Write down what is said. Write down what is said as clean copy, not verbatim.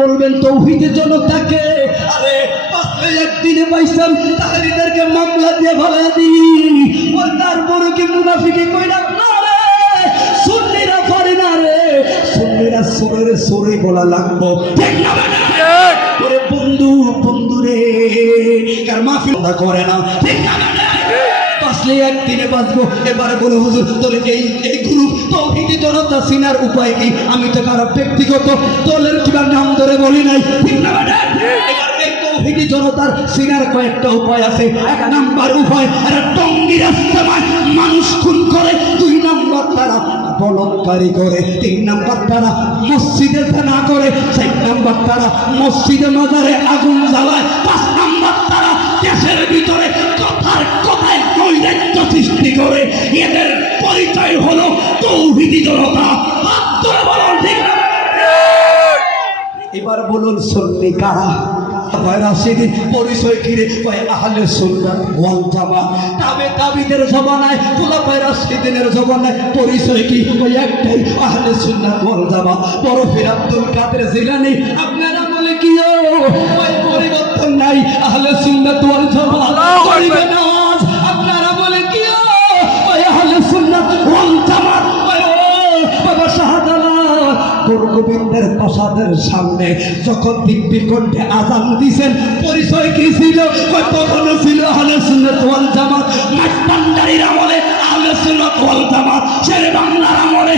বলবেন তৌহিদের জনতাকে, আরে পাঁচলে একদিনে পাইছেন তাহরিদেরকে মামলা দিয়ে ভাড়া দিই, ওই তারপরে কি মুনাফিকি কইরা না রে, সুন্নিরা পারে না রে, সুন্নিরা সরে সরে বলা লাগবো, ঠিক না বেটা? ওরে বন্ধু বন্ধু রে, কার মাহফিল করে না, ঠিক না বেটা? বাঁচলে একদিনে বাঁচবো। এবারে বলে হুজুর তোরে এই গ্রুপ তৌহিদি জনতা চিনার উপায় কি? আমি তো কারো ব্যক্তিগত দলের কিবা নাম ধরে বলি নাই, ঠিক না বেটা? এবার এই তৌহিদি জনতার চিনার কয়েকটা উপায় আছে। এক নাম্বার উপায়, এরা টঙ্গি রাস্তায় মানুষ খুন করে। দুই নাম্বার তারা বলৎকারী করে। তিন নাম্বার তারা মসজিদে না করে। চার নাম্বার তারা মসজিদে মাজারে আগুন জ্বালায়। পাঁচ নাম্বার তারা দেশের ভিতরে কথার কথায় নৈরাজ্য সৃষ্টি করে। এদের পরিচয় হলো তৌহিদি জনতা। এবার বলুন সুন্নি কারা? পরিচয় কিরে? আহলে সুন্নাত ওয়াল জামাত। তাবিদের জমানায় খুলাফায়ে রাশিদিনের জমানায় পরিচয় কি? একটাই, আহলে সুন্নাত ওয়াল জামাত। বড় পীর আব্দুল কাদের জিলানী আপনারা বলে কি পরিবর্তন নাই, আহলে সুন্নাত ওয়াল জামাত। আপনারা বলে কি আহলে সুন্নাত ওয়াল জামাত। বাবা শাহজালাল গোবিন্দের প্রসাদের সামনে যখন দিব্যি কণ্ঠে আজান দিয়েছেন, পরিচয় কি ছিল? তখনও ছিল আহলে সুন্নাত ওয়াল জামাত। মাইজভান্ডারীর আমলে আহলে সুন্নাত ওয়াল জামাত, শেরে বাংলার আমলে